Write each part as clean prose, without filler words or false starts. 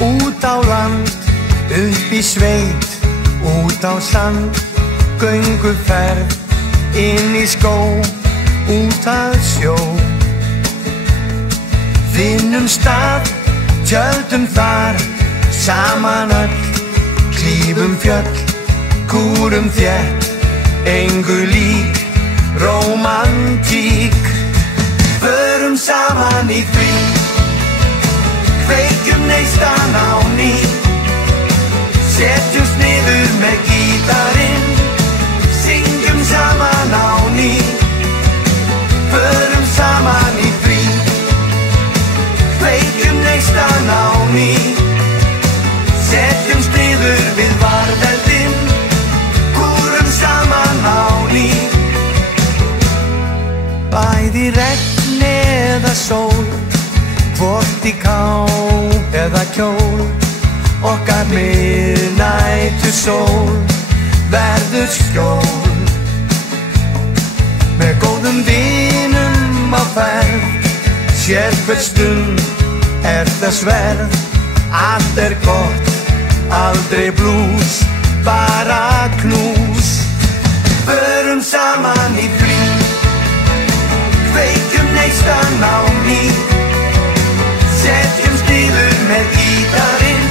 út á land, upp í sveit, út á sand, gönguferð, inn í skó, út að sjó. Finnum stað, tjöldum þar, saman öll, klífum fjöll, kúrum þétt, engu lík, rómantík. Förum saman í frí, kveikjum neistan á ný, setjumst niður með gítarinn, syngjum saman á ný. Förum saman í frí, kveikjum neistan á ný, setjumst niður við varðeldinn, kúrum saman á ný. Bæði regn eða sól, hvort í káp eða kjól, okkar miðnætu sól verður skjól. Með góðum vinum á ferð, sérhver stund þess verð. Allt gott, aldrei blús, bara knús. Förum saman í frí, kveikjum neistan á ný, setjumst niður með gítarinn,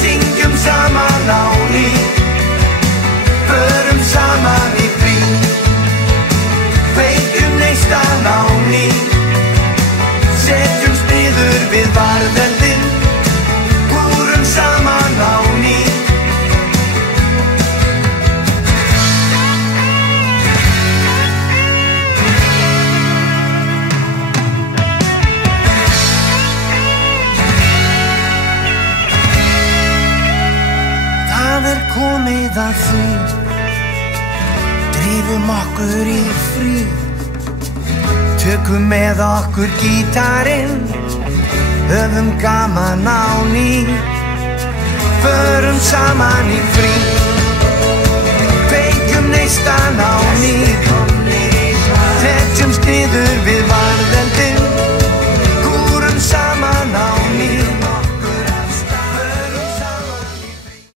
syngjum saman á ný. Förum saman í frí, kveikjum neistan á ný, setjumst niður við varðeldinn, kúrum saman á ný. Komið að því, drífum okkur í frí, tökum með okkur gítarinn, höfum gaman á ný. Förum saman í frí.